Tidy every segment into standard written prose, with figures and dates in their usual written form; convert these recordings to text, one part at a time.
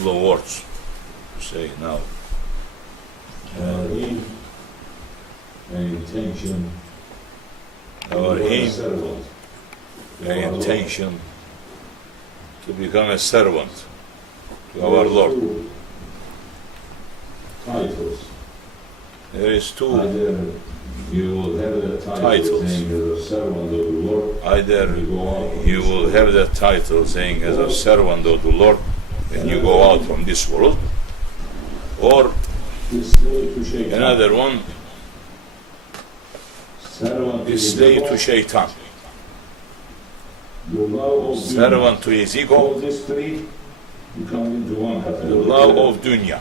couple of words to say now. Our aim and intention, Our aim servant, and intention to become a servant to our Lord. Titles. There is two. Either you will have the title Titles. saying as a servant of the Lord. Either You go out you will have the title saying as a servant of the Lord when you go out from this world, or this slave to Shaitan. another one Servant to is his slave ego, to Shaitan, the love of dunya. servant to his ego, All these three, you come into one the category. love of dunya.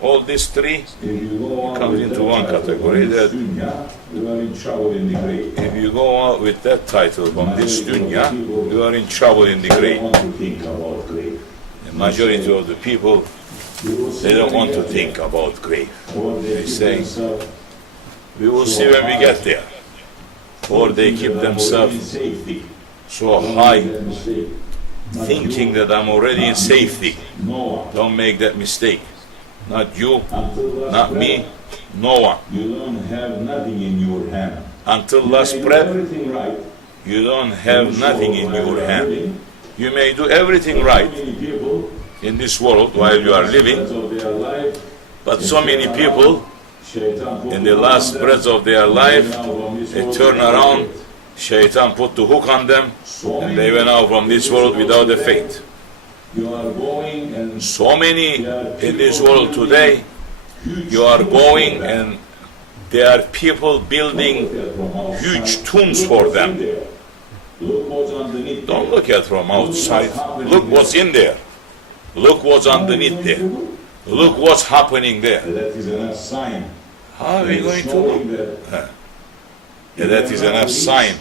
All these three, If you go out comes with into that one title category, from this that- dunya, you are in trouble in the grave. if you go out with that title from this dunya, you are in trouble in the They grave. don't want to think about grave. The majority of the people, You will see they don't when want you to get think there. about grave. Or they keep say, themselves We will see when we get there. Or they keep themselves in safety. so high, That mistake. Not thinking you, that I'm already in safety. no one. Don't make that mistake. Not you, Until last not me, breath, no one. you don't have nothing in your hand. Until You last may do breath, everything right. you don't have nothing in your hand. You may do everything right Many people, in this world while you are living, breath of their life, but so many people, Shaitan put in the them last under, breath of their life, now from this they world turn without around, faith. Shaitan put the hook on them, So and many they went out from this world without the faith. You are going and So many in this world today, you are going and there are people building huge tombs for them. Look what's underneath. Don't look at from outside. Look what's in there. Look what's underneath there. Look what's happening there. That is enough sign. How are we going to look? Showing that Yeah, that is enough sign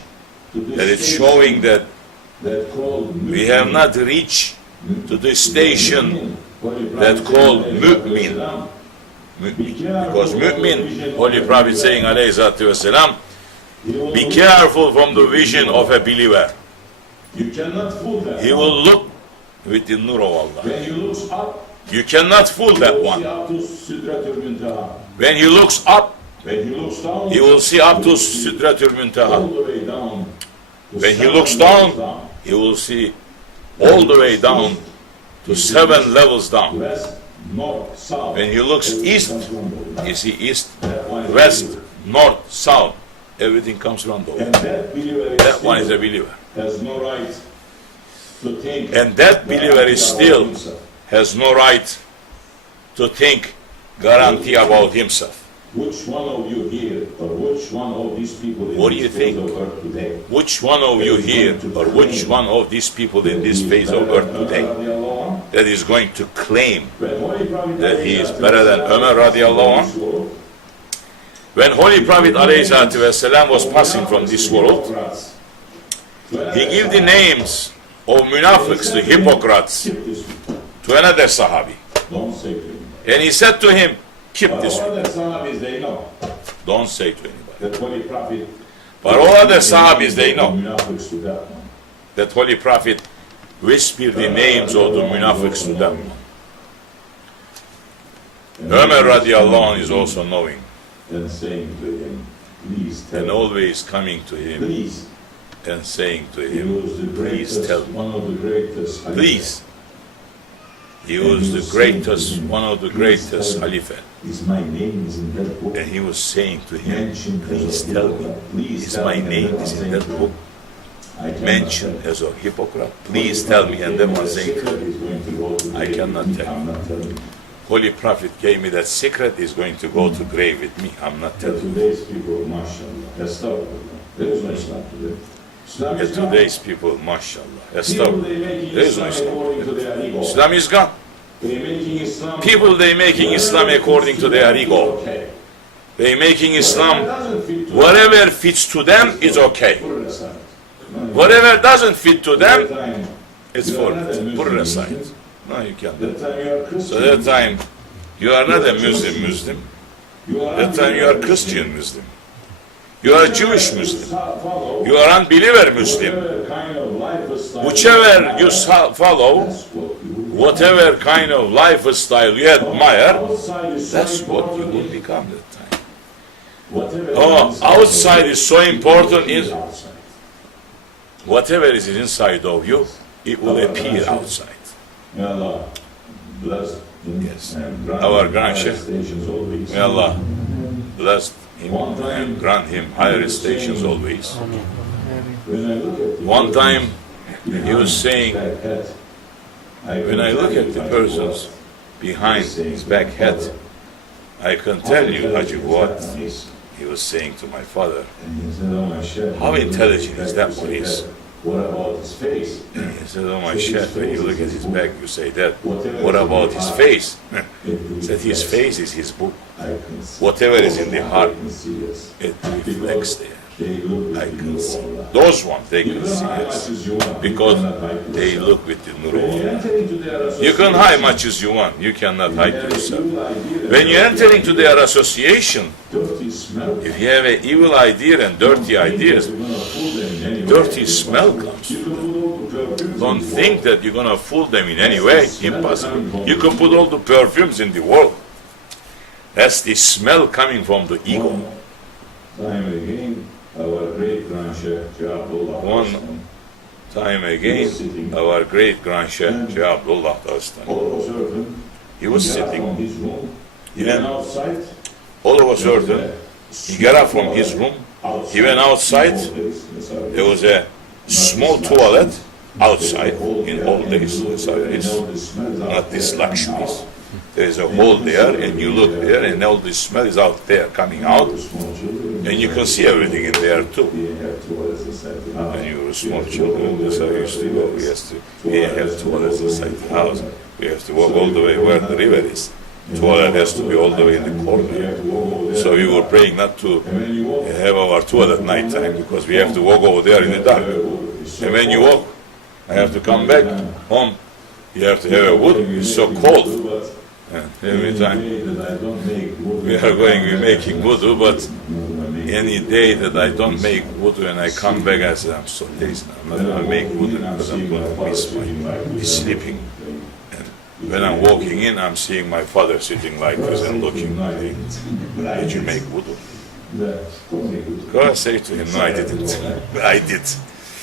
to this that it's station showing that that called we have not reached to the station that called mu'min. Because mu'min, Holy Prophet saying alayhi salatu wasalam, be careful from the vision of a believer. You cannot fool that. He will look with the nur of Allah. When you look up, You cannot fool that see one. up to Sidratul Muntaha. When he looks up, When he looks down, he will see up to Sidratul all Muntaha. the way down. to When he 7 looks levels down, he will see all the way down to 7 levels down. West, north, south. When he looks east, Comes from the- you see east, that one is west, believer. north, south. Everything comes around the And world. that believer That one is a believer. has no right to think. And that believer is still has no right to think, guarantee about himself. Which one of you here, or which one of these people in What do you this phase think? of earth today? Which one of you here, or which one of these people in this phase of earth today, that is going to claim that he is better than Umar radiallahu anh? When Holy Prophet alayhi salatu wasalam was passing from this world, he gave the names of munafiqs, the hypocrites, to another sahabi. Don't say to him. And he said to him, keep this All one. the Sahabis, they know Don't say to anybody. that Holy Prophet. But all other sahabis, they know Munafiqs to that one. that Holy Prophet whispered the names of the munafiqs to them. Umar radiallahu anh is also knowing And saying to him, please tell and me. always coming to him Please. and saying to He him, was the please greatest, tell me. one of the greatest. Please. He was the greatest, one of the greatest Khalifa. Is my name is in that book? And he was saying to him, Mentioned please as a tell me, hypocrite. Please is tell my me. name And is then in one that saying, book I cannot mentioned tell. as a hypocrite? Please tell me. And then one saying, Secret is going to go to I grave. cannot tell. I'm not telling you. Holy Prophet gave me that secret, is going to go to grave with me. I'm not But telling you. today's people, mashallah, astaghfirullah. There is no Islam today. Islam And is gone. today's people, mashallah, People, astaghfirullah. they making There is no Islam Islam. according to their ego. Islam is gone. They making Islam. People, they making Islam according to their ego. Okay. They making Islam, Doesn't fit to whatever fits to them is okay. Put it aside. Whatever doesn't fit to That them, time, it's you for are not a Muslim, put it aside. Muslim. No, you can't. That time you are Christian. So that time, you are not a Muslim. You are That time you are Christian Muslim. You are Jewish Muslim. Follow You are unbeliever Muslim. whatever kind of lifestyle Whichever you follow, that's what you whatever kind of lifestyle you admire, that's what you will become that time. Oh, outside is so important. Is whatever is inside of you, it will appear outside. Yes. Our grandchef, may Allah bless him and grant him higher stations always. One time he was saying, when I look at the persons behind his back head, I can tell you, Haji, what he was saying to my father. How intelligent is that one is? And he said, oh my Sheikh, when you look at his back, you say that. What about his face? He said, his face is his book. Whatever is in the heart, it reflects there. I can see. Those ones, they can see us. Because they look with the nur of Allah. You can hide much as you want. You cannot hide yourself. When you enter into their association, if you have an evil idea and dirty ideas, dirty smell comes. Don't think that you're going to fool them in any way. Impossible. You can put all the perfumes in the world. That's the smell coming from the ego. One time again, our great grandchef, Shawwal, he was sitting. Then, all of a sudden, he got up from his room. He went outside. There was a small toilet outside. In old days, that's how it is. Not this luxuries. There is a hole there, and you look there, and all the smell is out there, coming out, and you can see everything in there too. When you were small children, that's how we used to go. We have toilets inside the house. We have to walk all the way where the river is. Toilet has to be all the way in the corner. So we were praying not to have our toilet at night time, because we have to walk over there in the dark. And when you walk, I have to come back home. You have to have a wood. It's so cold. And every time we are going, we're making wudu, but any day that I don't make wudu and I come back, I say, I'm so lazy now. I'm not going to make wudu because I'm going to miss my sleeping. And when I'm walking in, I'm seeing my father sitting like this and looking. Did you make wudu? Go say to him, no, I didn't. I did.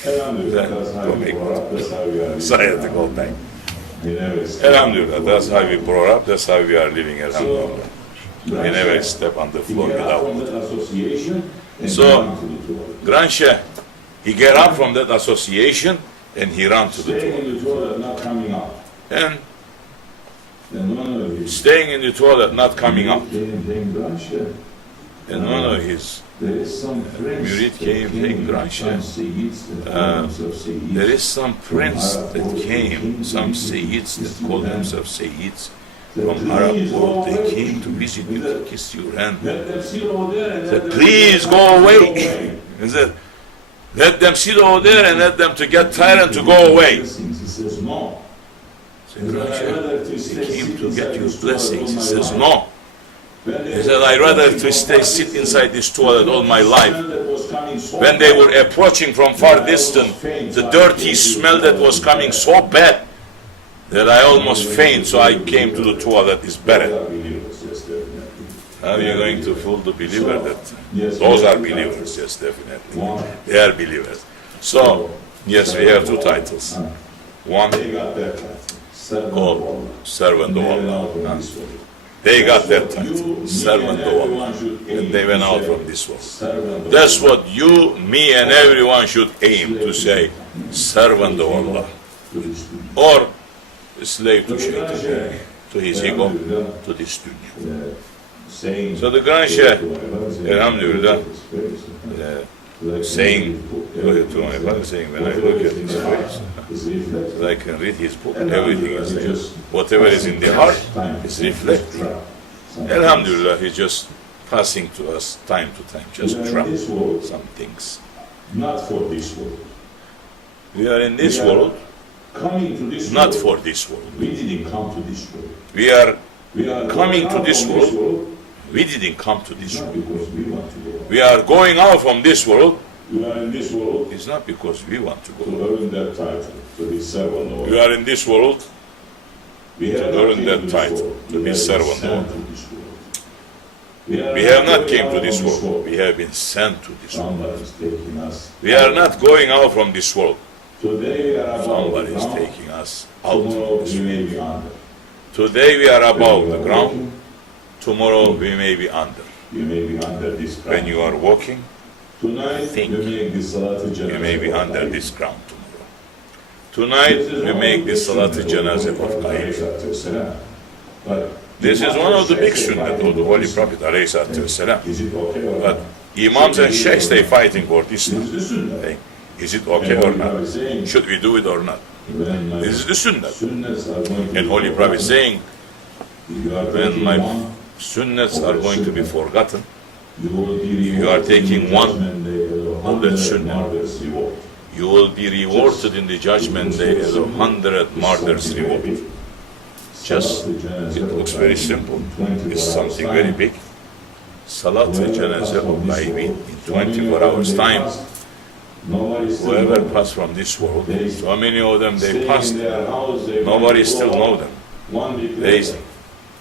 Then go make wudu. So I had to go back. Alhamdulillah, that's how we brought up, that's how we are living, alhamdulillah. We never step on the floor without wudu. So, grandchef, he get up from that association and he ran to the toilet. And staying in the toilet, not coming out. And one of his murid came, saying, grandchef, there is some prince that came, some Sayyids that call themselves Sayyids from Arab world. They came to visit you, to kiss your hand. Said, please go away. He said, let them sit over there and let them to get tired and to go away. Said, grandchef, they came to get your blessings. He says, no. He said, I'd rather to sit inside this toilet all my life. When they were approaching from far distance, the dirty smell that was coming so bad that I almost faint, so I came to the toilet is better. How are you going to fool the believer that those are believers? Yes, definitely. They are believers. So, yes, we have two titles. One called Servant of Allah. They got that title, servant of Allah, and they went out from this world. That's what you, me, and everyone should aim to say, servant of Allah, or slave to Shaitan, to his ego, to this dunya. So the grandchef, alhamdulillah, saying, to my father, saying, when I look at his face, I can read his book, everything is there. Whatever is in the heart is reflecting. Alhamdulillah, he's just passing to us time to time, just drop some things. Not for this world. We are in this world, not for this world. We didn't come to this world. We are coming to this world. We didn't come to this world. We are going out from this world. We are in this world. It's not because we want to go. To earn that title, to be servant of Allah. We are in this world to earn that title, to be servant of Allah. We have not came to this world. We have been sent to this world. We are not going out from this world. Somebody is taking us out from this world. Today we are above the ground. Tomorrow we may be under. When you are walking, think you may be under this ground tomorrow. Tonight we make the Salat al-Janazah of Qayyim. This is one of the big sunnah of the Holy Prophet ﷺ. But Imams and Sheikhs, they fighting for this sunnah. Is it okay or not? Should we do it or not? This is the sunnah. And Holy Prophet saying, when my sunnahs are going to be forgotten, if you are taking one of that sunnah, you will be rewarded in the judgment day as 100 martyrs reward. Just, it looks very simple. It's something very big. Salat al-Janazah of Qayyim in 24 hours time. Whoever passed from this world, so many of them they passed, nobody still know them. They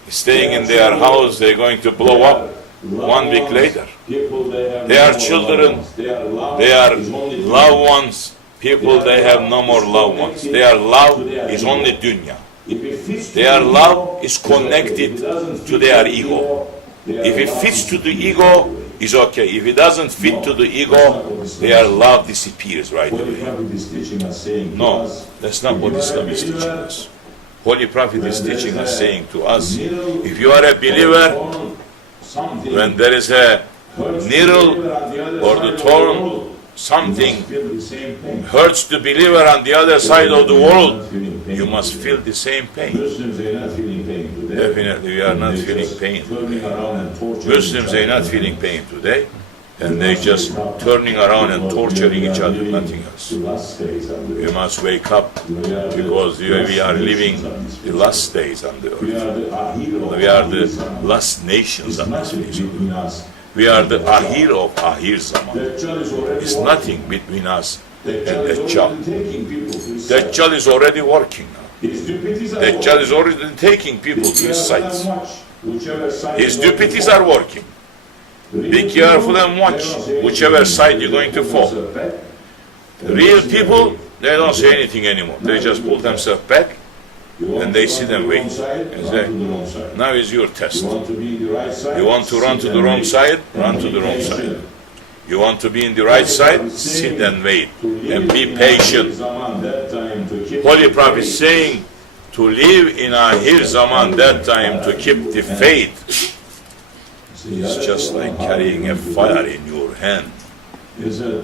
staying in their house, they're going to blow up 1 week later. They are children, they are loved ones, people they have no more loved ones. Their love is only dunya. Their love is connected to their ego. If it fits to the ego, it's okay. If it doesn't fit to the ego, their love disappears right away. No, that's not what Islam is teaching us. Holy Prophet is teaching us, saying to us, if you are a believer, when there is a needle or the thorn, something hurts the believer on the other side of the world, you must feel the same pain. Definitely we are not feeling pain today. Muslims are not feeling pain today, and they just turning around and torturing each other, nothing else. We must wake up, because we are living the last days on the earth. We are the last nations on this face. We are the Ahir of Ahir Zaman. It's nothing between us and Dajjal. Dajjal is already working now. Dajjal is already taking people to his sites. His deputies are working. Be careful and watch whichever side you're going to fall. Real people, they don't say anything anymore. They just pull themselves back and they sit and wait. And say, now is your test. You want to run to the wrong side? Run to the wrong side. You want to be in the right side? Sit and wait and be patient. Holy Prophet saying to live in Ahir Zaman, that time, to keep the faith, is just like carrying a fire in your hand. He said,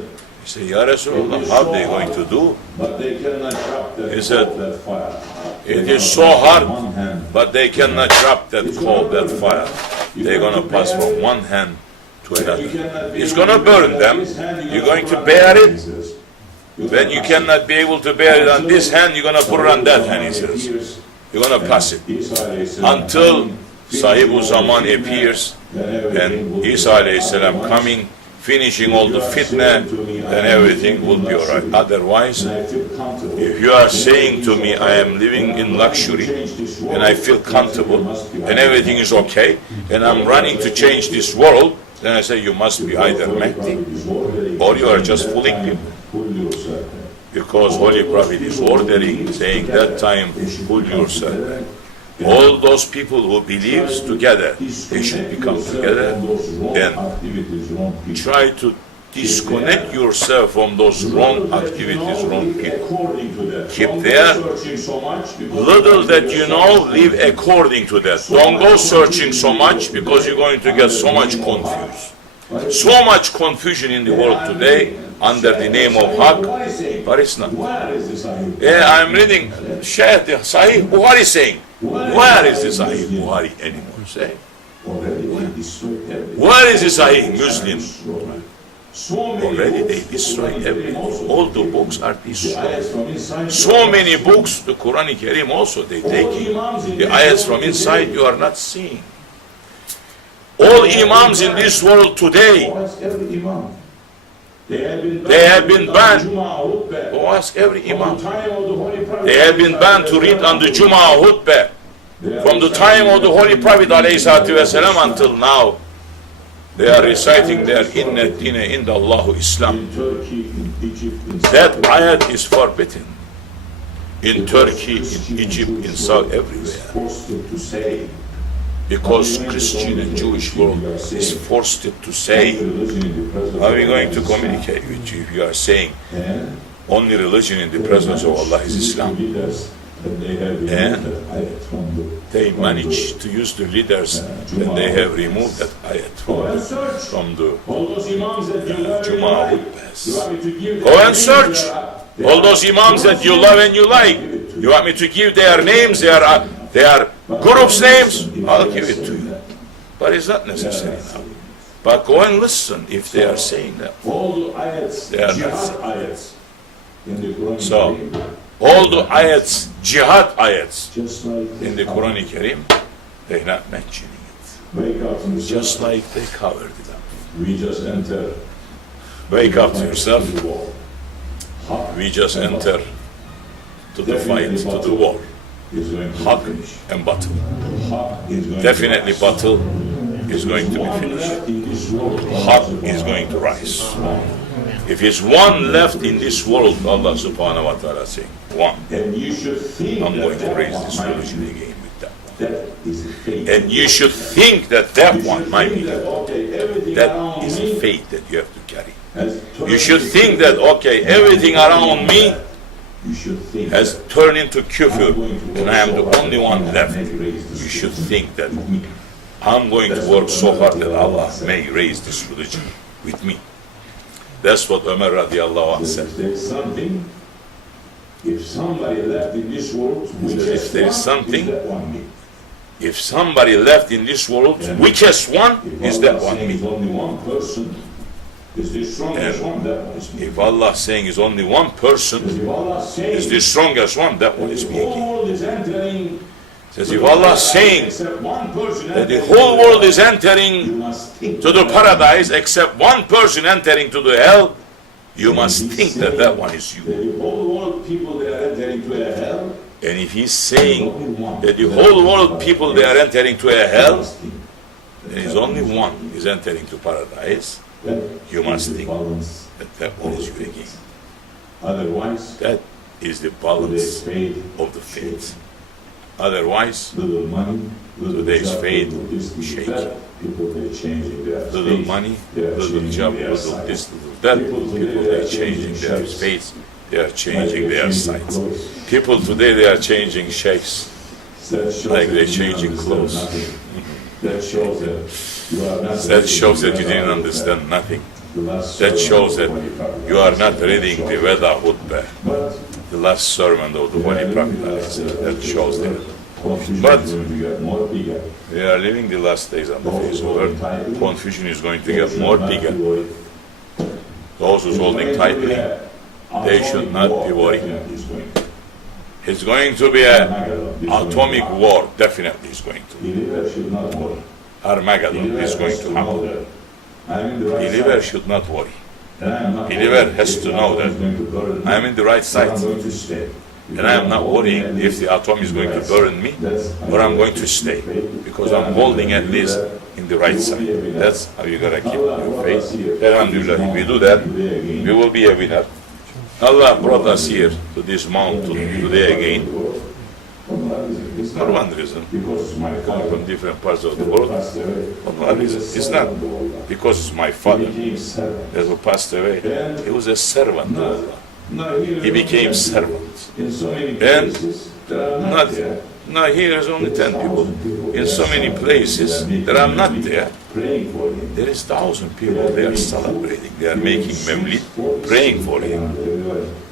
Ya Rasulullah, how are they going to do? He said, it is so hard, but they cannot drop that coal, that fire. They're going to pass from one hand to another. It's going to burn them. You're going to bear it. When you cannot be able to bear it on this hand, you're going to put it on that hand, he says. You're going to pass it. Until Sahibu Zaman appears, and Isa alayhi salam coming, finishing all the fitna, then everything will be alright. Otherwise, if you are saying to me, I am living in luxury, and I feel comfortable, and everything is okay, and I'm running to change this world, then I say, you must be either Mahdi, or you are just fooling people. Because Holy Prophet is ordering, saying, that time, pull yourself back. All those people who believes together, they should become together and try to disconnect yourself from those wrong activities, wrong people. Keep there. Little that you know, live according to that. Don't go searching so much, because you're going to get so much confused. So much confusion in the world today under the name of Haqq, but it's not. I'm reading Sahih Bukhari saying, where is the Sahih Bukhari anymore? Say, where is the Sahih Muslim? Already they destroyed everything. All the books are destroyed. So many books, the Quran Karim also, they taking the ayats from inside, you are not seeing. All imams in this world today, they have been banned. Go ask every imam. They have been banned to read on the Jum'ah khutbah. From the time of the Holy Prophet ﷺ until now, they are reciting their Inna Dina Inda Allahu Islam. That ayat is forbidden. In Turkey, in Egypt, in South, everywhere. Because Christian and Jewish world is forced to say, how are we going to communicate with you if you are saying only religion in the presence of Allah is Islam? And they managed to use the leaders and they have removed that ayat from the Jumu'ah khutbahs. Go and search all those imams that you love and you like. You want me to give their names, their groups' names? I'll give it to you. But it's not necessary now. But go and listen if they are saying that. They are not saying. So, all the ayats, jihad ayats, in the Quran Kareem, they're not mentioning it. Just like they covered it up. We just enter. Wake up to yourself. We just enter to the fight, to the war. Haq and battle. Definitely battle is going to be finished. Haq is going to rise. If it's one left in this world, Allah subhanahu wa ta'ala saying, one, I'm going to raise this religion again with that one. And you should think that that one might be that is a faith that you have to carry. You should think that, okay, everything around me has turned into kufr and I am the only one left. You should think that I'm going to work so hard that Allah may raise this religion with me. That's what Umar radiallahu anh said. If somebody left in this world, if there is something, if somebody left in this world, whichest one is that one me. And if Allah is saying is only one person, is the strongest one, that one is me again. Says if Allah is saying that the whole world is entering to the paradise except one person entering to the hell, you must think that that one is you. And if he's saying that the whole world people they are entering to a hell, then there's only one is entering to paradise, you must think that that one is you again. Otherwise, that is the balance of the faith. Otherwise, today's faith is shaky. Little money, little job, little this, little that. People they are changing their faith, they are changing their sights. People today they are changing sheikhs, like they're changing clothes. That shows that you didn't understand nothing. That shows that you are not reading the Veda Hutbah, the last sermon of the Holy Prophet. That shows that. But we are living the last days on the face of the earth. Confusion is going to get more bigger. Those who's holding tightly, they should not be worried. It's going to be an atomic war, definitely it's going to be. Armageddon is going to happen. Believer should not worry. Believer has to know that I am in the right side. And I am not worrying if the atom is going to burn me or I'm going to stay. Because I'm holding at least in the right side. That's how you gotta keep your faith. Alhamdulillah, if we do that, we will be a winner. Allah brought us here to this mountain today again. For one reason, coming from different parts of the world. For one reason, it's not because it's my father that who passed away. He was a servant of Allah. He became servant. And now here is only 10 people. In so many places that I'm not there, there is 1,000 people. They are celebrating. They are making memlid, praying for him.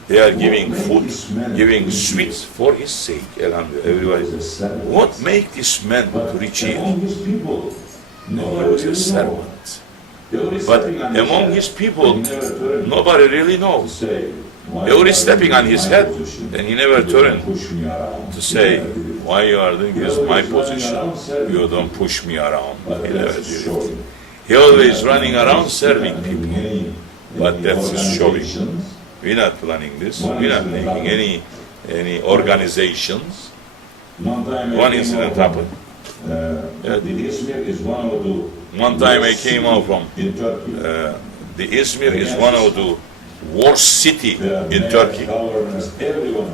They are giving food, giving sweets for his sake. Everybody, what make this man to reach here? No, he was a servant. But among his people, nobody really knows. They were stepping on his head, and he never turned to say, why you are doing this, my position, you don't push me around. He never did it. He always running around serving people. But that's his showing. We're not planning this, we're not making any organizations. One incident happened. One time I came out from the Izmir is one of the worst city in Turkey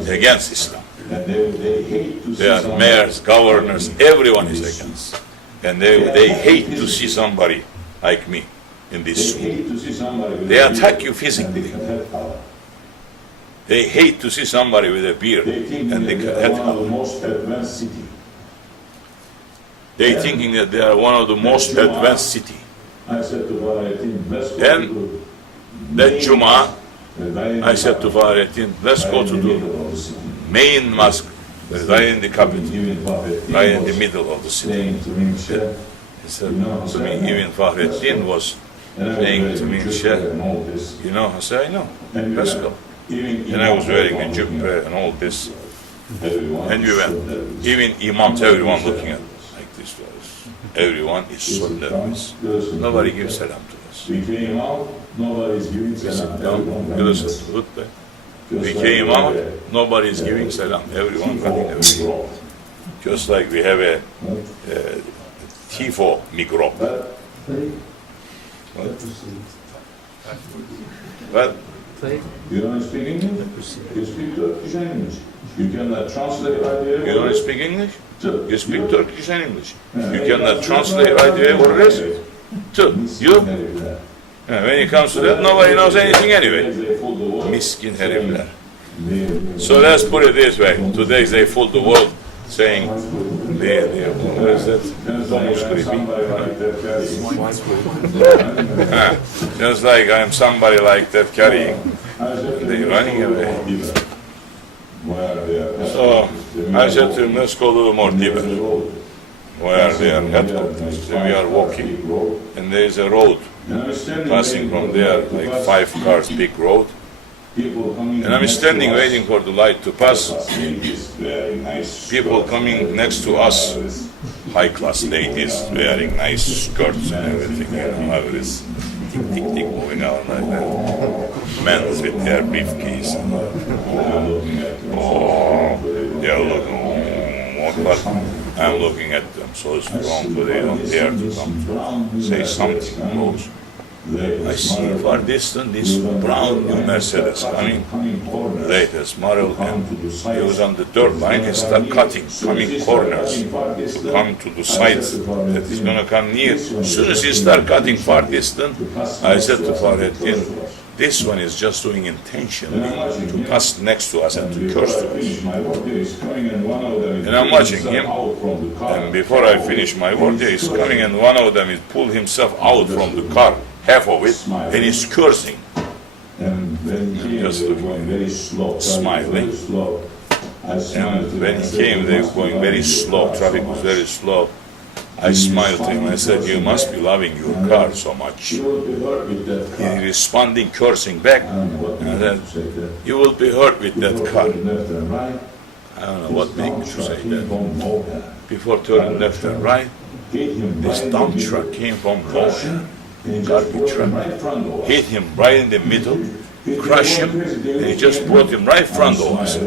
against Islam. Their mayors, governors, everyone is against. And they hate to see somebody like me in this school. They attack you physically. They hate to see somebody with a beard and the head cover. They thinking that they are one of the most advanced city. And that Juma, I said to Fahrettin, let's go to the main mosque, right in the capital, right in the middle of the city. He said to me, even Fahrettin was saying to me, Sheikh, you know, I said, I know, let's go. And I was wearing a jubbah and all this. And we went. Even imams, everyone looking at us like this was. Everyone is so nervous. Nobody gives salam to us. We sit down, you listen to khutbah. We came out, nobody is giving salam. Everyone running away. Just like we have a tifo microbe. What? You don't speak English? You speak Turkish and English. You cannot translate idea. You don't speak English? You speak Turkish and English. You cannot translate idea or rest? You? When it comes to that, nobody knows anything anyway. Miskin herifler. So let's put it this way. Today they fool the world saying, what is that? Domus creepy. Just like I'm somebody like that carrying, they're running away. So I said to him, let's go a little more deeper, where their headquarters. Then we are walking, and there is a road passing from there, like 5 cars, big road. And I'm standing waiting for the light to pass. People coming next to us, high-class ladies wearing nice skirts and everything, you know, how it is tick moving out like that. Men with their briefcase. They are looking, but I'm looking at them so strong, but they don't dare to come to say something close. I see far distant this brown new Mercedes coming, latest model, and he was on the dirt line. He started coming corners to come to the sides that he's going to come near. As soon as he started cutting far distant, I said to Fahrettin, this one is just doing intentionally to pass next to us and to curse to us. And I'm watching him, and before I finish my word, he's coming, and one of them is pulled himself out from the car, half of it, and he's cursing. Just looking, smiling. And when he came, they were going very slow, traffic was very slow. I smiled to him. I said, you must be loving your car so much. He responding, cursing back. And I said, you will be hurt with that car. I don't know what made me to say that. Before turning left and right, this dump truck came from nowhere. Garbage truck, hit him right in the middle, crushed him, and he just brought him right front of us.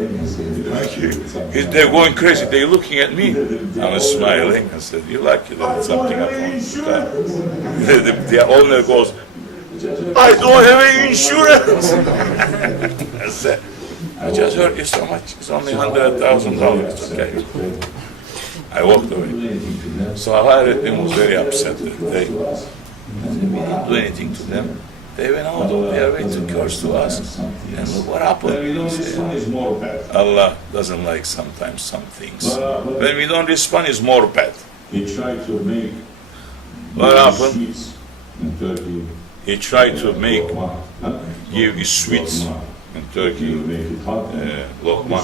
They're going crazy, they're looking at me. I was smiling. I said, you're lucky that something happened. The owner goes, I don't have any insurance. I said, I just hurt you so much, it's only $100,000, it's okay. I walked away. So Fahrettin was very upset that day. We didn't do anything to them. They went out of their way to curse to us. And look what happened. Allah doesn't like sometimes some things. When we don't respond, it's more bad. What happened? He tried to give you sweets in Turkey, lokma,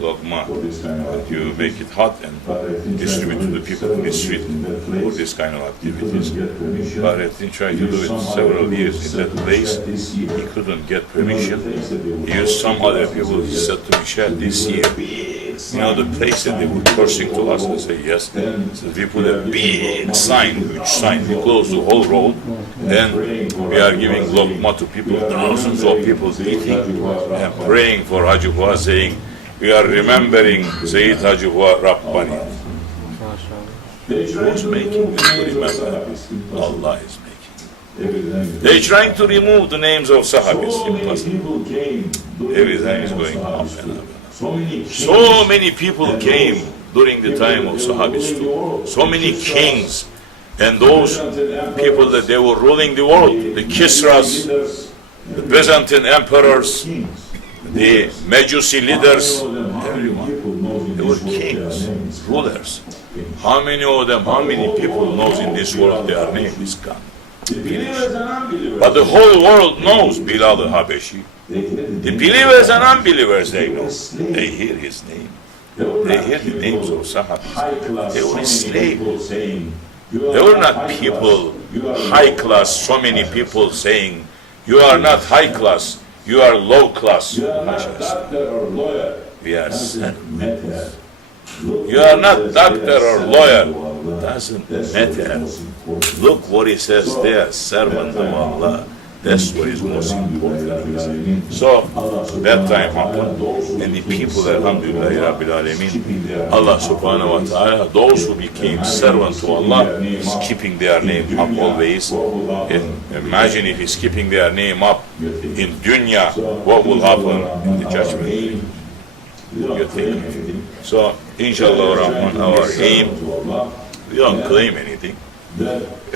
lokma, that you make it hot and distribute to the people in the street for this kind of activities. But he tried to do it several years in that place. He couldn't get permission. He used some other people. He said to Michelle, this year, you know the place that they were cursing to us? I said, yes. So we put a big sign, huge sign. We closed the whole road. Then we are giving lokma to people, thousands of people eating and praying for Haji Fuad, saying, we are remembering Sayyid Hajifwa Rabbani. Who's making this to remember? Allah is making. They're trying to remove the names of Sahabis. Impossible. Everything is going up and up. So many people came during the time of Sahabis too. So many kings and those people that they were ruling the world, the Kisras, the Byzantine emperors, the Majusi leaders, everyone. They were kings, rulers. How many of them, how many people knows in this world their name is gone? But the whole world knows Bilal al-Habeshi. The believers and unbelievers, they know. They hear his name. They hear the names of Sahabis. They were slaves. They were not people, high class, so many people saying, you are not high class, you are low class. We are servants. You are not doctor or lawyer. Doesn't matter. Look what he says there, servant of Allah. That's what is most important. So, that time happened, and the people, alhamdulillah, Rabbil Alameen, Allah subhanahu wa ta'ala, those who became servants to Allah, is keeping their name up always. And imagine if he's keeping their name up in dunya, what will happen in the judgment day? You think? So, inshallah, Rahman, our aim, we don't claim anything. We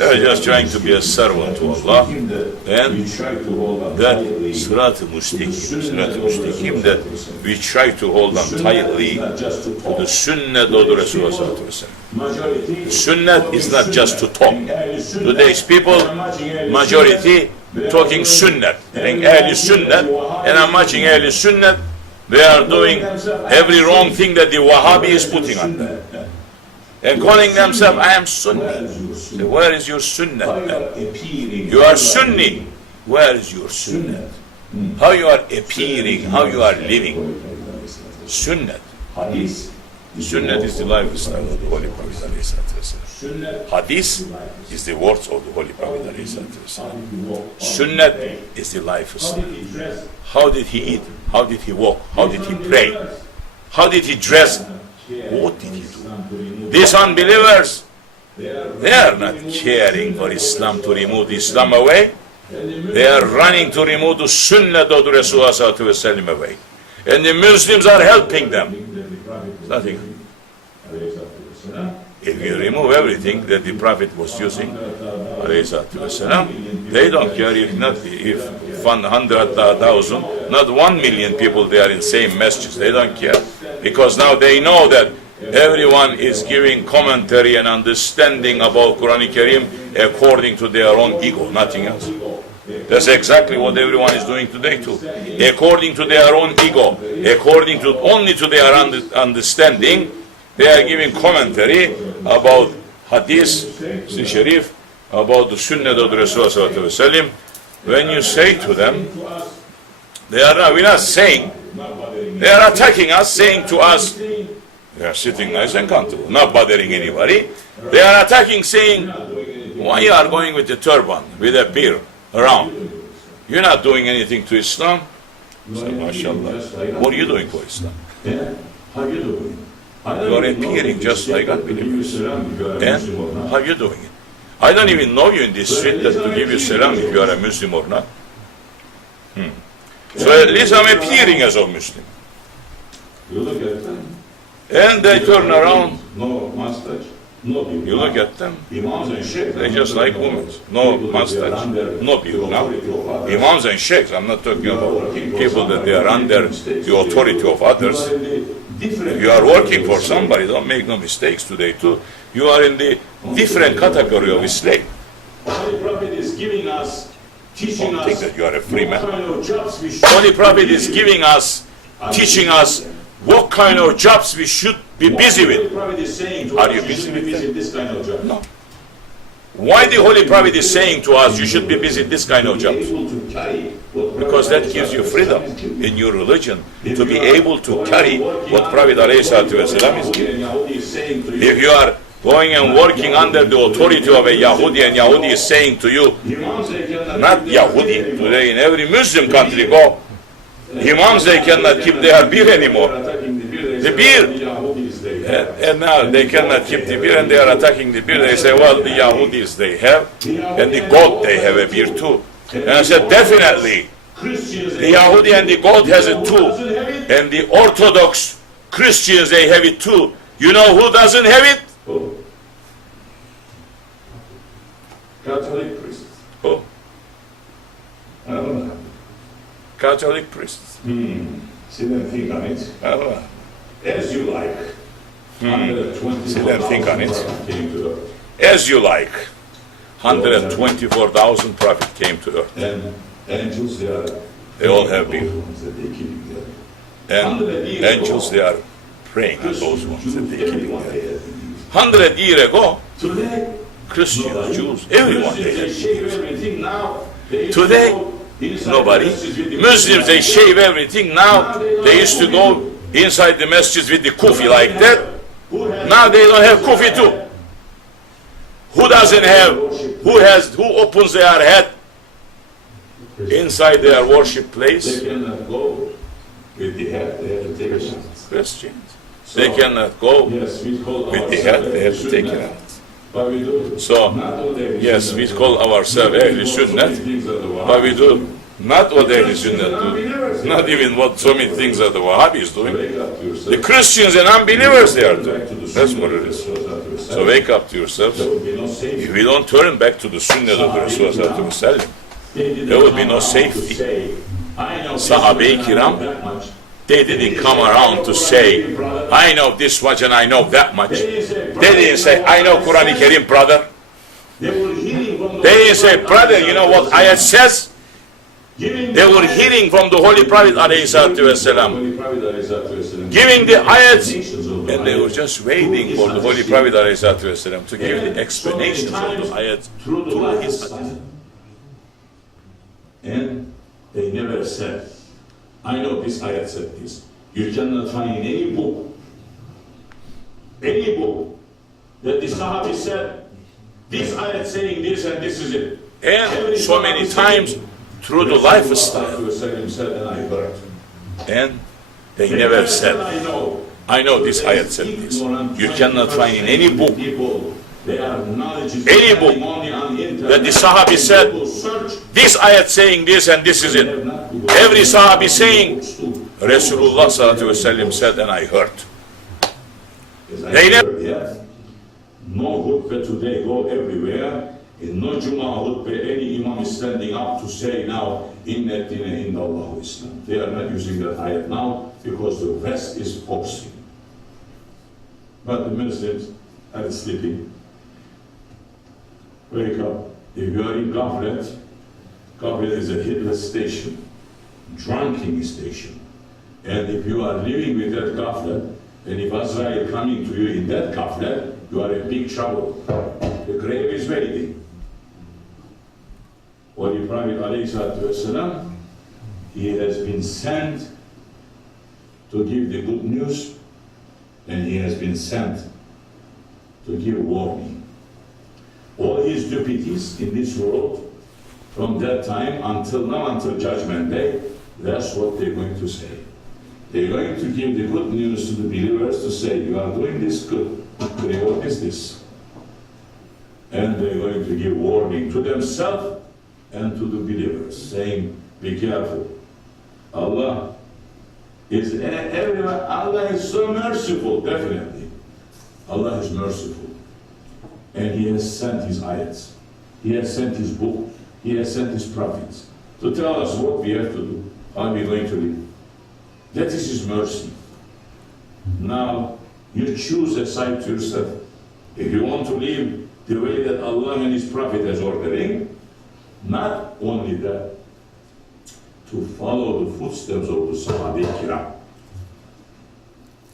are just trying to be a servant to Allah, and that Sirat al-Mustaqim, that we try to hold on tightly to the Sunnah of the Rasulullah. Sunnah is not just to talk. Today's people, majority, talking Sunnah, saying Ahl Sunnah, and I'm watching Ahl Sunnah, they are doing every wrong thing that the Wahhabi is putting on them. And calling themselves, I am Sunni. So where is your Sunnah? You are Sunni. Where is your Sunnah? How you are appearing, how you are living. Sunnah. Sunnah is the lifestyle of the Holy Prophet. Hadith is the words of the Holy Prophet. Sunnah is the lifestyle. How did he eat? How did he walk? How did he pray? How did he dress? What did he do? These unbelievers, they are not caring for Islam to remove Islam away. They are running to remove the Sunnah of the Rasulullah away. And the Muslims are helping them. Nothing. If you remove everything that the Prophet was using, they don't care if 100,000, not 1 million people they are in same messages. They don't care. Because now they know that everyone is giving commentary and understanding about Quran Kareem according to their own ego, nothing else. That's exactly what everyone is doing today too. According to their own ego, according to only to their understanding, they are giving commentary about Hadith, Sharif, about the Sunnah of the Rasulullah. When you say to them, we're not saying, they are attacking us, saying to us, they are sitting nice and comfortable, not bothering anybody. They are attacking, saying, why you are going with the turban, with a beard around? You're not doing anything to Islam. So, mashallah, what are you doing for Islam? How are you doing? You are appearing just like unbelievers. And how are you doing it? I don't even know you in this street that to give you salam if you are a Muslim or not. So at least I'm appearing as a Muslim. And they turn around. You look at them. They're just like women. No mustache, no beard. Now, Imams and Sheikhs, I'm not talking about people that they are under the authority of others. If you are working for somebody, don't make no mistakes today too. You are in the different category of slave. Holy Prophet is giving us, teaching us. Don't think that you are a free man. Holy Prophet is giving us, teaching us what kind of jobs we should be busy with. Are you busy with this kind of job? No. Why the Holy Prophet is saying to us, you should be busy with this kind of jobs? Because that gives you freedom in your religion to be able to carry what Prophet ﷺ is giving. If you are going and working under the authority of a Yahudi, and Yahudi is saying to you, not Yahudi, today in every Muslim country go, Imams, they cannot keep their beard anymore. the beard. And now they cannot keep the beard and they are attacking the beard. They say, well, the Yahudis they have, and the goat they have a beard too. And I said, definitely, the Yahudi and the goat has it too. And the Orthodox Christians, they have it too. You know who doesn't have it? Catholic priests. Who? I don't know. Catholic priests. See them think on it. I don't know. As you like. See them think on it. Came to earth. As you like. 124,000 prophets came to earth. And angels, They all have beard. They keep there. And angels, they are praying on those ones that they keep there. 100 years ago, Today, Christians, Jews, everyone they had shave everything now. Today, nobody. Muslims, they shave everything now. They used to go inside the masjids with the kufi like that. Now they don't have kufi too. Who doesn't have, who opens their head inside their worship place? They cannot go with the head, they have to take a shot. Christians. They cannot go Yes, we call with the head, they have to take it out. But we do. So, yes, we call ourselves Ahl Sunnah, but we do not what Ahl Sunnah do, not even what so many things that the Wahhabis doing. The Christians and unbelievers they are doing. That's what it is. So wake up to yourselves. If we don't turn back to the Sunnah of the Rasul, there will be no safety. Sahabe-i Kiram, they didn't come around to say, I know this much and I know that much. They didn't say, I know Quran Kareem, brother. They didn't say, brother, you know what ayat says? They were hearing from the Holy Prophet ﷺ, giving the ayats, and they were just waiting for the Holy Prophet ﷺ to give the explanations of the ayats to his hadith. And they never said, I know this ayat said this. You cannot find in any book that the Sahabi said, this ayat saying this and this is it. And so many times through the lifestyle. And they never said, I know this ayat said this. You cannot find in any book that the Sahabi said, this ayat saying this and this is it. Every Sahabi saying, Rasulullah said and I heard. They never. No khutbah today go everywhere. In no Jummah khutbah, any imam is standing up to say now, Inna dina inda Allah Islam. They are not using that ayat now because the West is forcing. But the Muslims are sleeping. Wake up. If you are in Ghaflat, Ghaflat is a hitless station, drunken station. And if you are living with that Ghaflat, and if Azrael coming to you in that Ghaflat, you are in big trouble. The grave is waiting. Holy Prophet ﷺ, he has been sent to give the good news, and he has been sent to give warning. All his deputies in this world, from that time until now, until Judgment Day, that's what they're going to say. They're going to give the good news to the believers to say, you are doing this good, the reward is this. And they're going to give warning to themselves and to the believers, saying, be careful. Allah is everyone. Allah is so merciful, definitely. Allah is merciful. And He has sent His ayats. He has sent His book. He has sent His prophets to tell us what we have to do, how we're going to live. That is His mercy. Now, you choose a side to yourself. If you want to live the way that Allah and His Prophet has ordering, not only that, to follow the footsteps of the Sahabi Kiram.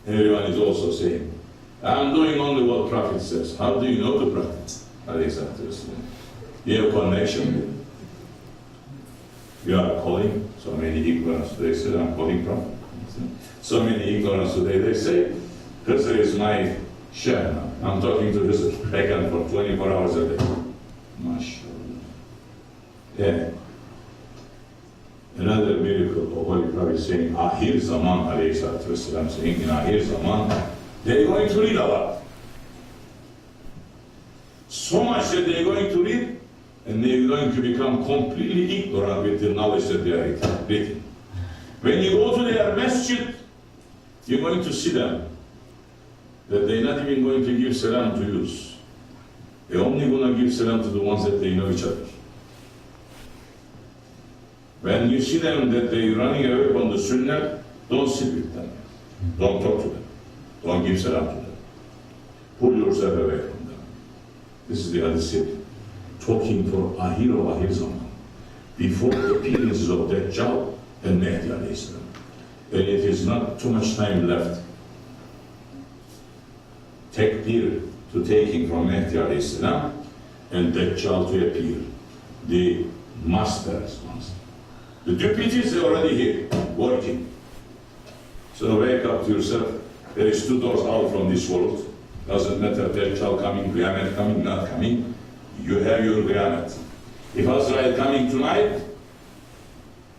Everyone is also saying, I'm doing only what Prophet says. How do you know the Prophet? You have connection. You are calling. So many ignorance today say, I'm calling Prophet. So many ignorance today, they say, Khizr is my Shah now. I'm talking to Khizr back and for 24 hours a day. MashaAllah. Yeah. Another miracle of Holy Prophet saying, Ahir Zaman, alayhi salatu wasalam, saying in Ahir Zaman, they're going to read a lot. So much that they're going to read, and they're going to become completely ignorant with the knowledge that they are reading. When you go to their masjid, you're going to see them, that they're not even going to give salam to you. They're only going to give salam to the ones that they know each other. When you see them that they're running away from the sunnah, don't sit with them. Don't talk to them. Don't give salam to them. Pull yourself away from them. This is the other said, talking for Ahir of Ahir Zaman, before the appearances of Dajjal and Mahdi alayhi salam. And it is not too much time left. Takbir to taking from Mahdi alayhi salam and Dajjal to appear. The master response. The deputies are already here, working. So wake up to yourself. There is 2 doors out from this world. Doesn't matter Dajjal coming, Qiyamah coming, not coming. You have your Qiyamah. If Azrael coming tonight,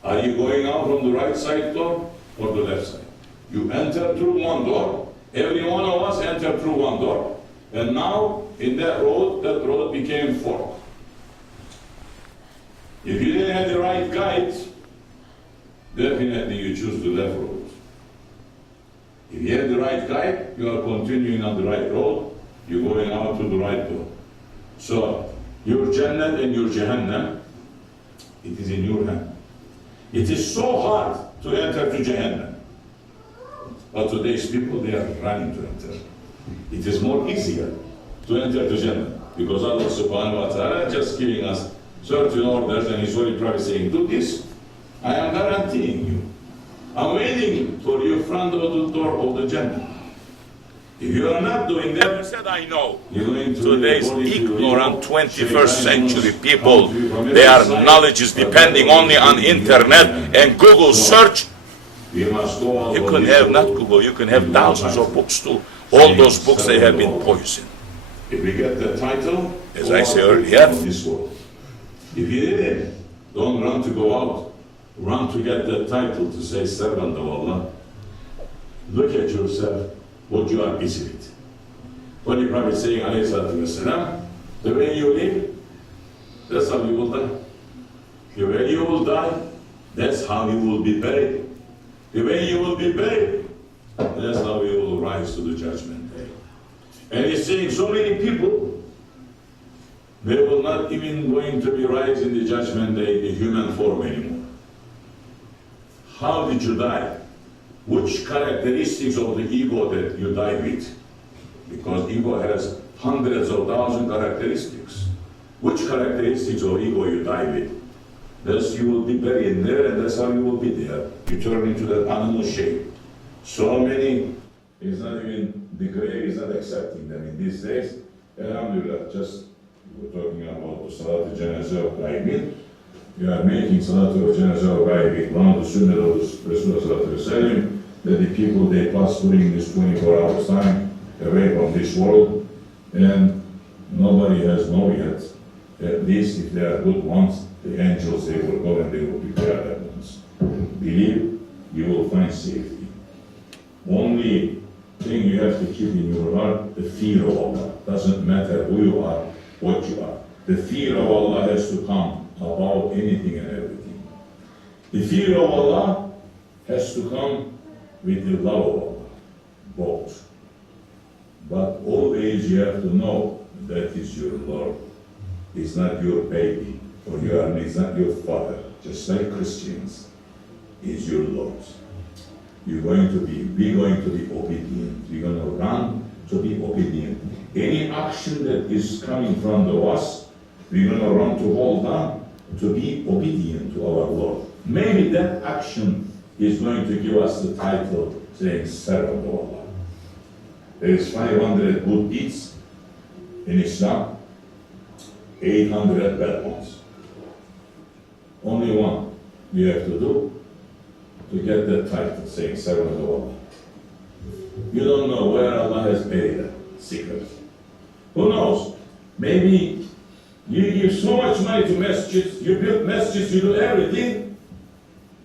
are you going out from the right side door or the left side? You enter through one door. Every one of us enter through one door. And now, in that road became 4. If you didn't have the right guide, definitely you choose the left road. If you have the right guide, you are continuing on the right road, you're going out to the right door. So, your Jannah and your Jahannam, it is in your hand. It is so hard to enter to Jahannam. But today's people, they are running to enter. It is more easier to enter to Jannah, because Allah subhanahu wa ta'ala just giving us certain orders, and His Holy Prophet saying, do this. I am guaranteeing you. I'm waiting for you in front of the door of the Jannah. If you are not doing that, Said I know. today's Today's ignorant 21st century people, their knowledge is depending only on internet and Google search. You can have, not Google, you can have thousands of books too. All those books, they have been poisoned. If we get the title, As I say earlier, this world. If you didn't, don't run to go out. Run to get the title to say servant of Allah. Look at yourself, what you are busy with. Holy Prophet saying, alayhi salatu wasalam, the way you live, that's how you will die. The way you will die, that's how you will be buried. The way you will be buried, that's how you will rise to the judgment day. And he's saying so many people, they will not even going to be raised in the judgment day in human form anymore. How did you die? Which characteristics of the ego that you die with? Because ego has hundreds of thousands characteristics. Which characteristics of ego you die with? Thus you will be buried there, and that's how you will be there. You turn into that animal shape. So many, it's not even, the grave is not accepting them in these days. Alhamdulillah, just we were talking about the Salat al-Janazah of Qa'imin. You are making Salat al-Janazah of Qa'imin, one of the Sunnah of the Rasulullah that the people, they pass during this 24 hours time away from this world, and nobody has known yet. At least if they are good ones, the angels, they will go and they will prepare their ones. Believe, you will find safety. Only thing you have to keep in your heart, the fear of Allah. Doesn't matter who you are, what you are. The fear of Allah has to come about anything and everything. The fear of Allah has to come with the love of Allah, both. But always you have to know that is your Lord. It's not your baby, or it's not your father. Just like Christians, is your Lord. We're going to be obedient. We're going to run to be obedient. Any action that is coming from us, we're going to run to hold on to be obedient to our Lord. Maybe that action is going to give us the title saying servant of Allah. There is 500 good deeds in Islam, 800 bad ones. Only one we have to do to get that title saying servant of Allah. You don't know where Allah has buried that secret. Who knows? Maybe you give so much money to masjids, you build masjids, you do everything,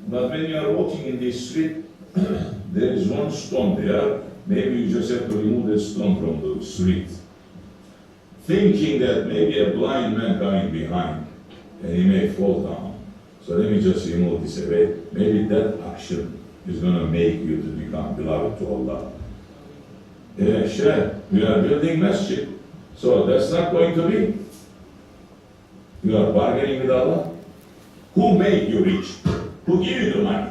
But when you are walking in this street, there is one stone there. Maybe you just have to remove the stone from the street. Thinking that maybe a blind man coming behind and he may fall down. So let me just remove this away. Maybe that action is going to make you to become beloved to Allah. Yeah, sure. We are building masjid. So that's not going to be. You are bargaining with Allah. Who made you rich? Who gave you the money?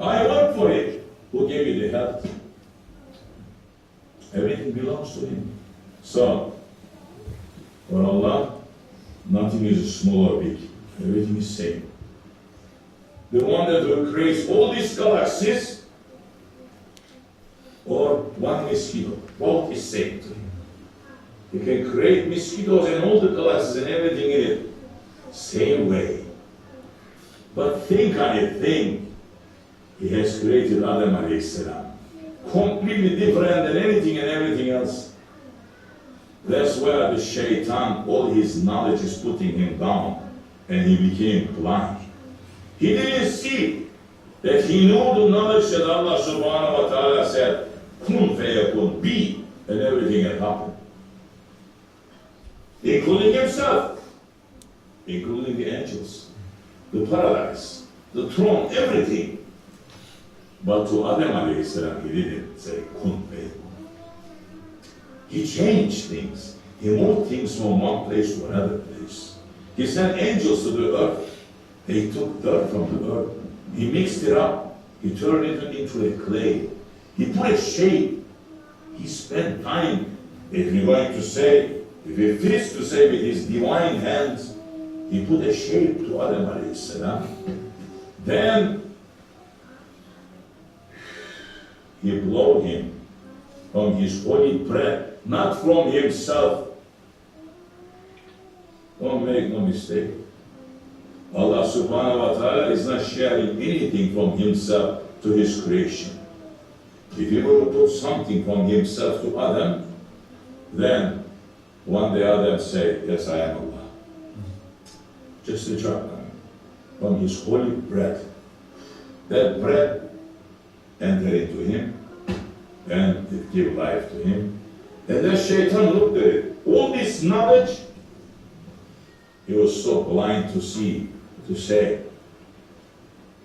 I work for it. Who gave you the health? Everything belongs to Him. So, for Allah, nothing is small or big. Everything is same. The one that will create all these galaxies, or one mosquito, both is same to Him. He can create mosquitoes and all the galaxies and everything in it, same way. But think on it, think. He has created Adam alayhi salam, completely different than anything and everything else. That's where the shaitan, all his knowledge is putting him down, and he became blind. He didn't see that he knew the knowledge that Allah subhanahu wa ta'ala said, kun fayakun, be, and everything had happened. Including himself, including the angels, the paradise, the throne, everything. But to Adam alayhi salam, he didn't say kun fayakun. He changed things. He moved things from one place to another place. He sent angels to the earth. They took dirt from the earth. He mixed it up. He turned it into a clay. He put a shape. He spent time. If you're going to say, if he fits to say with his divine hands, he put a shape to Adam alayhi salam. Then he blew him from his holy breath, not from himself. Don't make no mistake. Allah subhanahu wa ta'ala is not sharing anything from himself to his creation. If he were to put something from himself to Adam, then one day Adam say, yes, I am Allah. Just a drop from his holy breath. That breath entered into him and it gave life to him. And then Shaitan looked at it. All this knowledge, he was so blind to see, to say,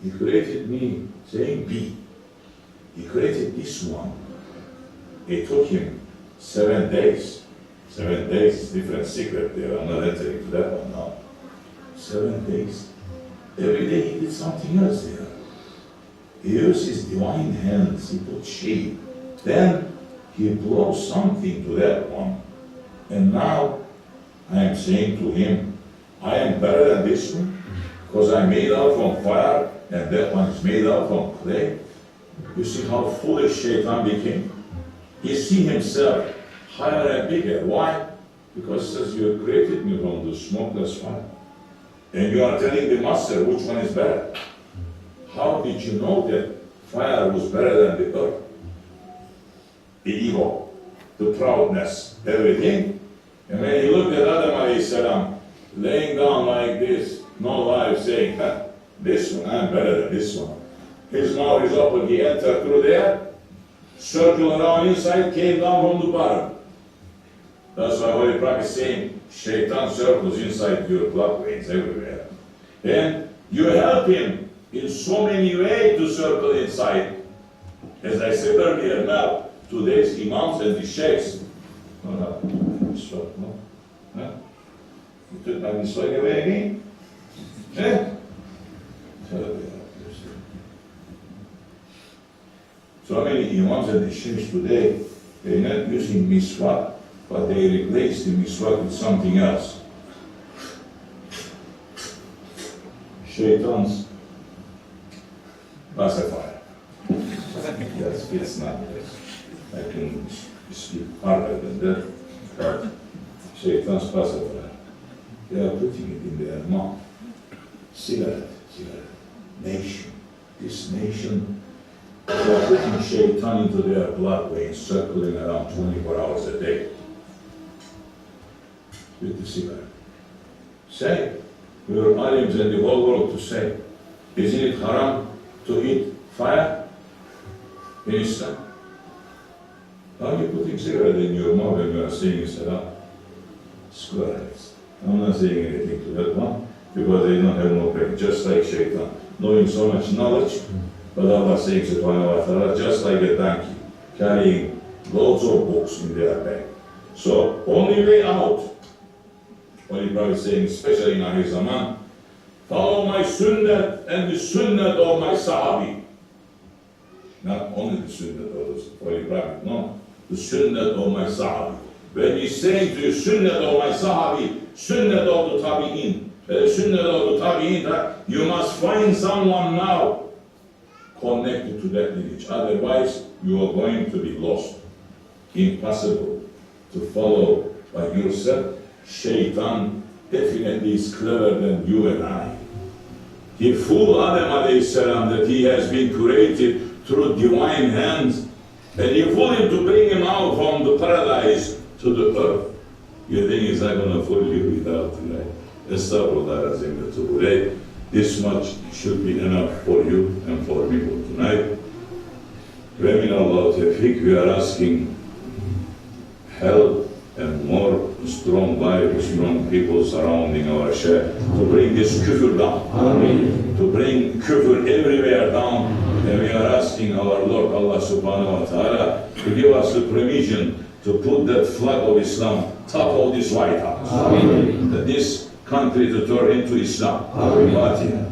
he created me saying be. He created this one. It took him 7 days. 7 days, different secret there. I'm not entering into that one now. 7 days. Every day he did something else there. He used his divine hands, he put shape. Then he blew something to that one. And now I am saying to him, I am better than this one, because I made out from fire, and that one is made out from clay. You see how foolish Shaitan became? He see himself higher and bigger. Why? Because he says, you created me from the smokeless fire. And you are telling the master which one is better. How did you know that fire was better than the earth? The ego, the proudness, everything. And when he looked at Adam alayhi salam, laying down like this, no life, saying, this one, I'm better than this one. His mouth is open, he entered through there, circled around inside, came down from the bottom. That's why Holy Prophet is saying, Shaitan circles inside your blood veins everywhere. And you help him in so many ways to circle inside. As I said earlier, now, today's imams and the sheikhs, you took my miswag away again? So many imams and the sheikhs today, they're not using miswak, but they replace the miswak with something else. Shaitan's pacifier. Yes, it's not. I can speak harder than that, but Shaitan's pacifier. They are putting it in their mouth. Cigarette, nation. This nation, they are putting Shaitan into their blood veins, circling around 24 hours a day with the cigarette. Say, we are aliens in the whole world to say, Isn't it haram to eat fire in Islam? Are you putting cigarette in your mouth when you are saying Salah? Square heads. I'm not saying anything to that one because they don't have no brain, just like Shaitan. Knowing so much knowledge, but Allah saying subhanahu wa ta'ala, just like a donkey, carrying loads of books in their bag. So, only way out, Holy Prophet saying, especially in Akhir Zaman, follow my sunnah and the sunnah of my sahabi. Not only the sunnah of the Holy Prophet, no, the sunnah of my sahabi. When he's saying to you, sunnah of my sahabi, sunnah of the tabi'in, sunnah of the tabi'in, you must find someone now connected to that lineage. Otherwise, you are going to be lost. Impossible to follow by yourself. Shaitan definitely is cleverer than you and I. He fooled Adam alayhi salam that he has been created through divine hands, and he fooled him to bring him out from the paradise to the earth. You think he's not going to fool you without tonight? Today, this much should be enough for you and for people tonight. When Allah Tawfiq, we are asking help and more strong Bible, strong people surrounding our Shaykh to bring this kufr down, Amen. To bring kufr everywhere down. And we are asking our Lord Allah subhanahu wa ta'ala to give us the permission to put that flag of Islam top of this White House. Amen. That this country to turn into Islam. Amen.